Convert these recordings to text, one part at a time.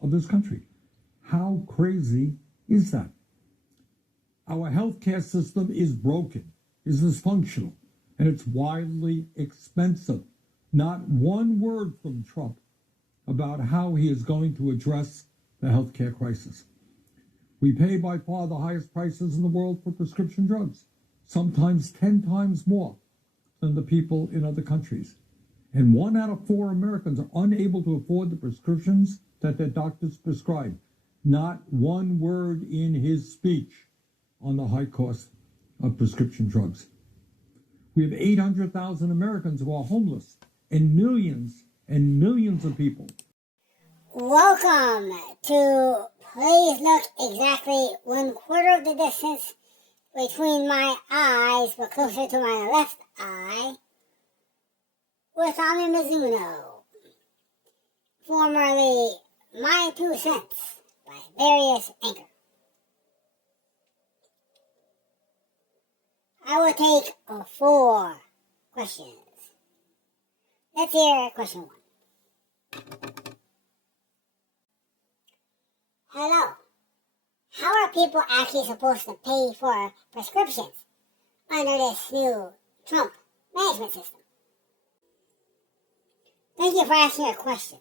of this country. How crazy is that? Our healthcare system is broken, is dysfunctional, and it's wildly expensive. Not one word from Trump about how he is going to address the healthcare crisis. We pay by far the highest prices in the world for prescription drugs, sometimes 10 times more than the people in other countries. And 1 out of 4 Americans are unable to afford the prescriptions that their doctors prescribe. Not one word in his speech on the high cost of prescription drugs. We have 800,000 Americans who are homeless and millions of people. Welcome to Please Look Exactly 1/4 of the distance between my eyes, but closer to my left eye, with Tommy Mizuno, formerly My 2 Cents, by various anchor. I will take 4 questions. Let's hear question 1. Hello. How are people actually supposed to pay for prescriptions under this new Trump management system? Thank you for asking a question.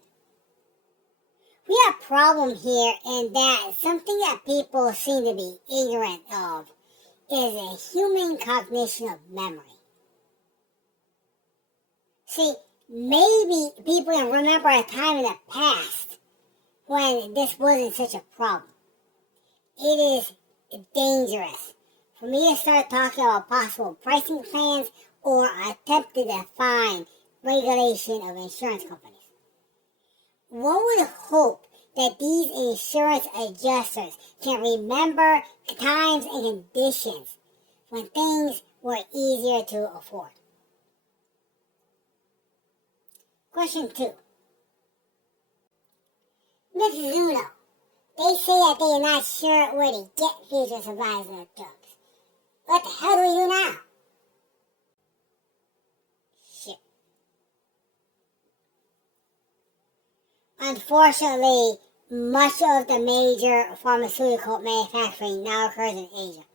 We have a problem here in that something that people seem to be ignorant of is a human cognition of memory. See, maybe people can remember a time in the past when this wasn't such a problem. It is dangerous for me to start talking about possible pricing plans or attempt to define regulation of insurance companies. One would hope that these insurance adjusters can remember times and conditions when things were easier to afford. Question 2. Ms. Zuno, they say that they are not sure where to get future supplies of drugs. What the hell do we do now? Shit. Unfortunately, much of the major pharmaceutical manufacturing now occurs in Asia.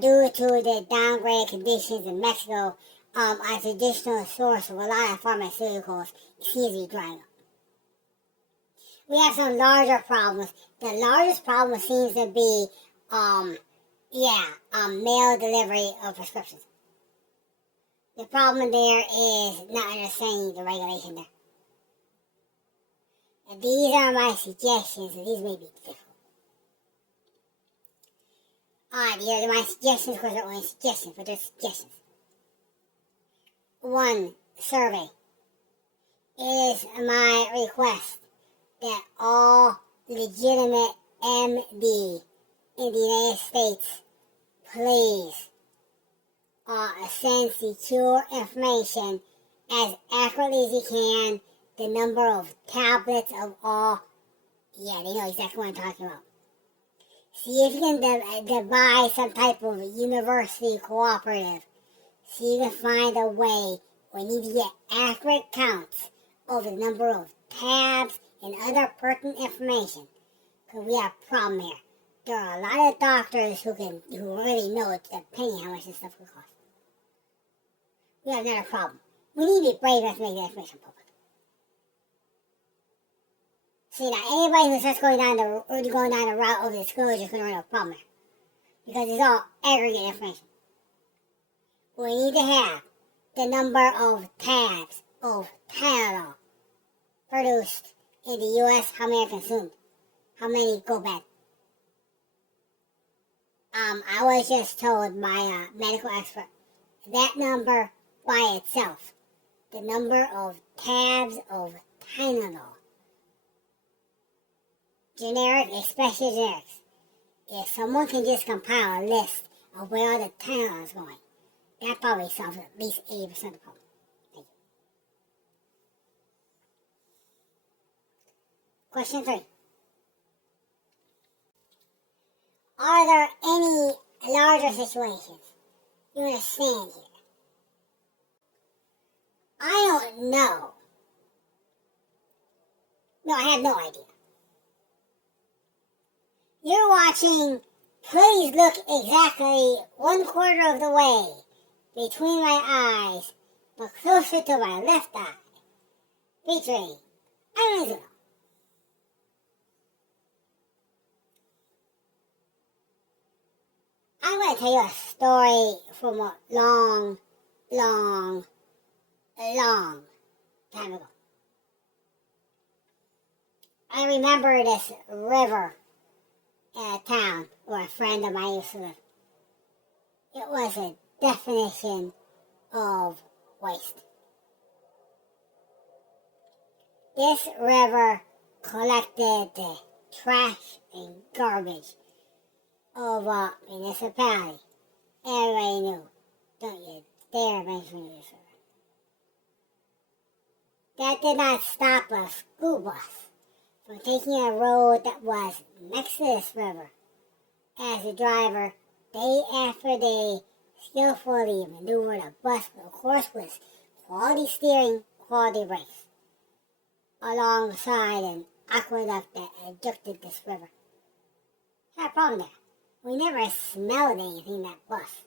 Due to the downgraded conditions in Mexico, a traditional source of a lot of pharmaceuticals seems to be drying up. We have some larger problems. The largest problem seems to be, mail delivery of prescriptions. The problem there is not understanding the regulation there. And these are my suggestions, and these may be difficult. These are my suggestions, because they're only suggestions, but they're suggestions. 1. Survey. It is my request that all legitimate MD in the United States please send secure information as accurately as you can, the number of tablets of all. Yeah, they know exactly what I'm talking about. See if you can devise some type of university cooperative. See if you can find a way. We need to get accurate counts of the number of tabs and other pertinent information, because we have a problem here. There are a lot of doctors who really know depending how much this stuff will cost. We have another problem. We need to be brave enough to make that information public. See, now anybody who starts going down the route of disclosure is going to run into a problem here, because it's all aggregate information. We need to have the number of tabs of Tylenol produced in the U.S., how many are consumed, how many go bad. I was just told by a medical expert that number by itself, the number of tabs of Tylenol, generic, especially generics, if someone can just compile a list of where all the Tylenol is going, that probably solves at least 80% of the problem. Thank you. Question 3. Are there any larger situations you understand here? I don't know. No, I have no idea. You're watching, please look exactly 1/4 of the way between my eyes, but closer to my left eye, featuring, I don't know. I'm going to tell you a story from a long time ago. I remember this river in a town where a friend of mine used to live. It was a definition of waste. This river collected the trash and garbage of a municipality. Everybody knew, don't you dare mention this river. That did not stop a school bus from taking a road that was next to this river. As a driver, day after day, skillfully maneuvered a bus, of course, with quality steering, quality brakes, alongside an aqueduct that adjuncted this river. Had a problem there. We never smelled anything in that bus.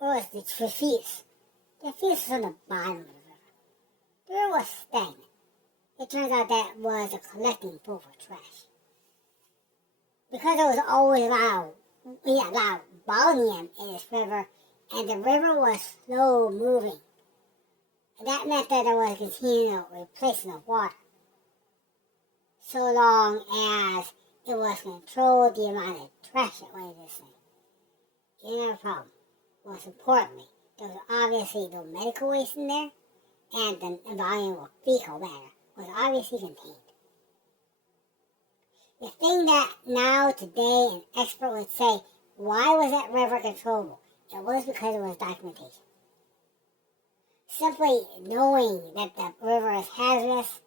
It was the diffuse. The diffuse was on the bottom of the river. The river was stagnant. It turns out that was a collecting pool for trash. Because there was always a lot of volume in this river, and the river was slow moving. That meant that there was a continual replacement of water. So long as it was controlled the amount of trash that went in this thing. You know the problem. Most importantly, there was obviously no medical waste in there, and the volume of fecal matter was obviously contained. The thing that now, today, an expert would say, why was that river controllable? It was because it was documentation. Simply knowing that the river is hazardous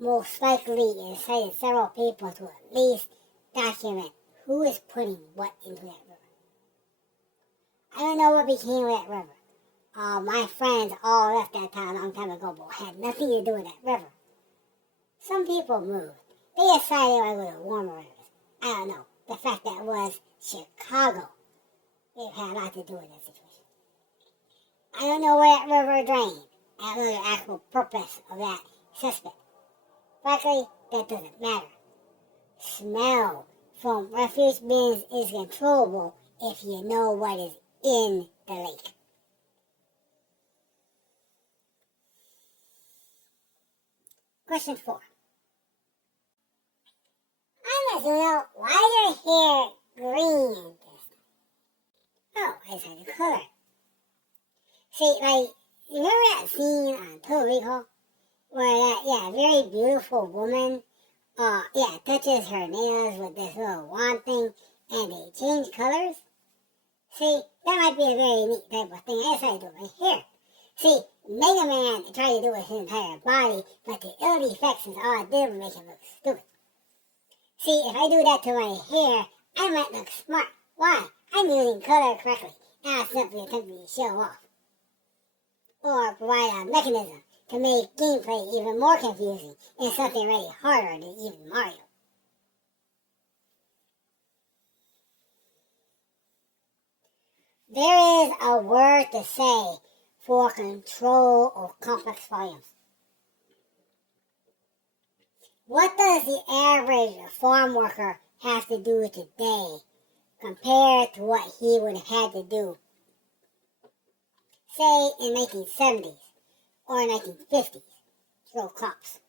most likely incited several people to at least document who is putting what into that river. I don't know what became of that river. My friends all left that town a long time ago, but had nothing to do with that river. Some people moved. They decided they would go to warmer rivers. I don't know. The fact that it was Chicago, it had a lot to do with that situation. I don't know where that river drained. I don't know the actual purpose of that suspect. Frankly, that doesn't matter. Smell from refuse bins is controllable if you know what is in the lake. Question 4. I want to know, why is your hair green? Oh, I decided to color it. See, remember that scene on Total Recall? Where that, very beautiful woman, touches her nails with this little wand thing, and they change colors? See, that might be a very neat type of thing. I decided to do it my hair. See, Mega Man tried to do it with his entire body, but the LED effects is all it did was make him look stupid. See, if I do that to my hair, I might look smart. Why? I'm using color correctly, not simply attempting to show off. Or provide a mechanism to make gameplay even more confusing and something really harder than even Mario. There is a word to say for control of complex volumes. What does the average farm worker have to do today compared to what he would have had to do, say, in 1970s or 1950s, throw crops?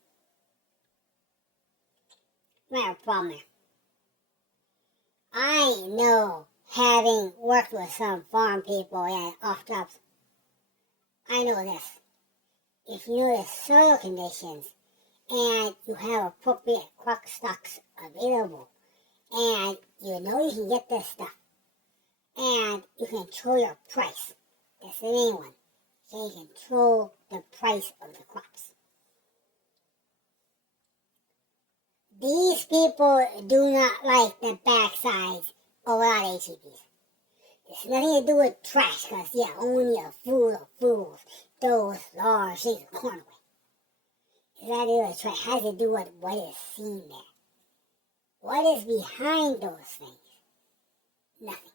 I have a problem there. I know, having worked with some farm people and off jobs, I know this. If you know the soil conditions and you have appropriate crop stocks available, and you know you can get this stuff, and you control your price, that's the main one. You can control the price of the crops. These people do not like the backsides of a lot of HEBs. It's nothing to do with trash, because only a fool of fools those large things of corn away. Exactly what it's right. Has to do with what is seen there. What is behind those things? Nothing.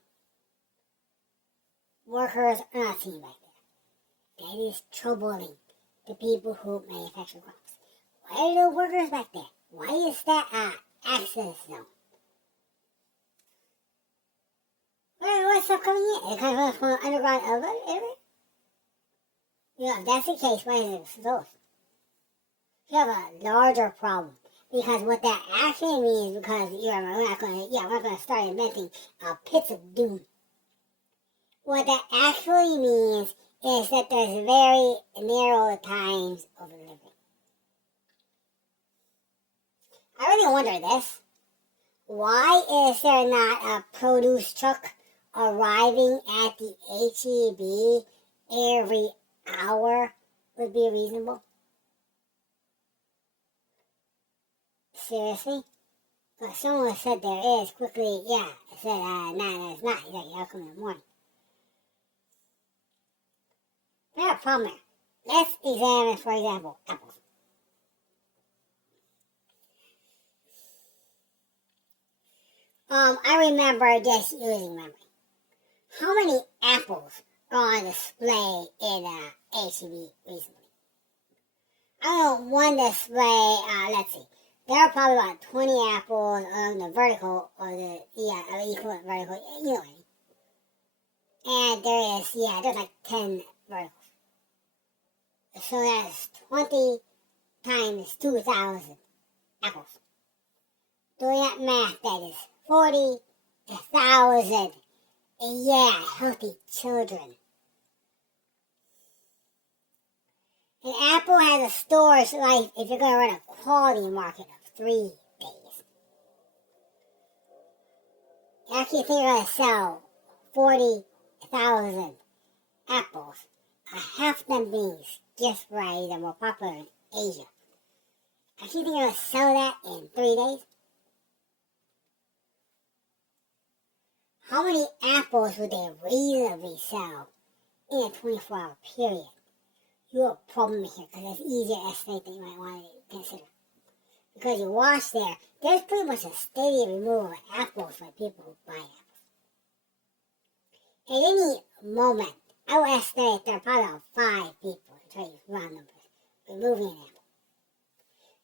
Workers are not seen back there. That is troubling the people who manufacture crops. Why are there workers back there? Why is that an access zone? What's stuff coming in? It comes from an underground area? If that's the case, why is it closed? You have a larger problem. Because what that actually means, because we're not going to start inventing pits of doom. What that actually means is that there's very narrow times of living. I really wonder this. Why is there not a produce truck arriving at the HEB every hour would be reasonable? Seriously? Well, someone said there is quickly, yeah. I said, no, it's not. He's like, how come in the morning? There's a problem there. Let's examine, for example, apples. I remember just using memory. How many apples are on display in HEB recently? I know one display, let's see. There are probably about 20 apples on the vertical, or the, equivalent vertical, you know what I mean. And there's like 10 verticals. So that's 20 times 2,000 apples. Doing that math, that is 40,000. And healthy children. An apple has a storage life if you're going to run a quality market of 3 days. You actually think you're going to sell 40,000 apples, half them being gift varieties that are more popular in Asia. I think you're going to sell that in 3 days. How many apples would they reasonably sell in a 24-hour period? You have a problem here because it's easier to estimate than you might want to consider. Because you watch there's pretty much a steady removal of apples by people who buy apples. At any moment, I would estimate there are probably about 5 people, to tell you round numbers, removing an apple.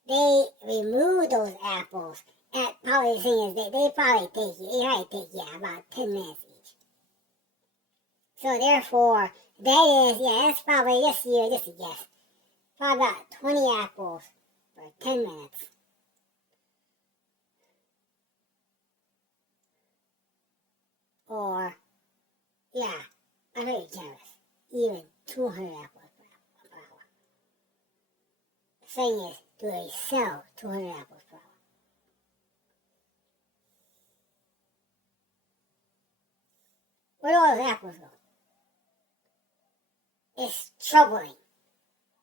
They remove those apples at probably the thing is they probably take about 10 minutes each. So therefore, that is, that's probably just a guess. Probably about 20 apples for 10 minutes. Or, I'm very generous. Even 200 apples per hour. The thing is, do they sell 200 apples per hour? Where do all those apples go? It's troubling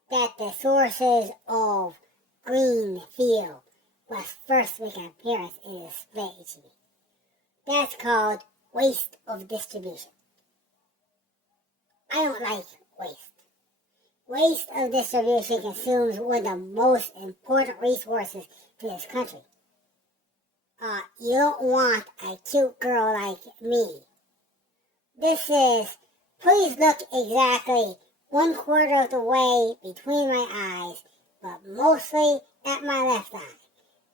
that the sources of green field must first make an appearance in the display HEB. That's called waste of distribution. I don't like waste. Waste of distribution consumes one of the most important resources to this country. You don't want a cute girl like me. This is, please look exactly 1/4 of the way between my eyes, but mostly at my left eye,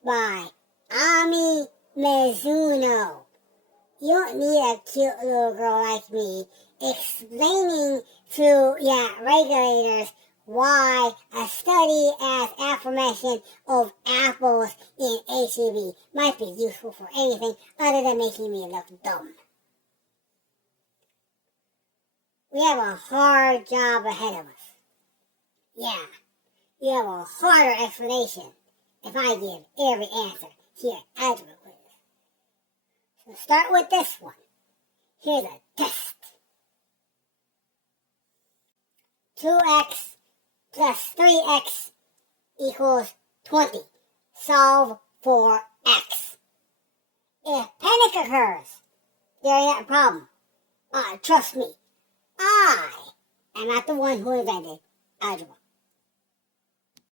by Ami Mizuno. You don't need a cute little girl like me explaining to regulators why a study as aforementioned of apples in HEB might be useful for anything other than making me look dumb. We have a hard job ahead of us. You have a harder explanation if I give every answer to your algebra quiz. So start with this one. Here's a test. 2x plus 3x equals 20. Solve for x. If panic occurs during that problem, trust me, I am not the one who invented algebra.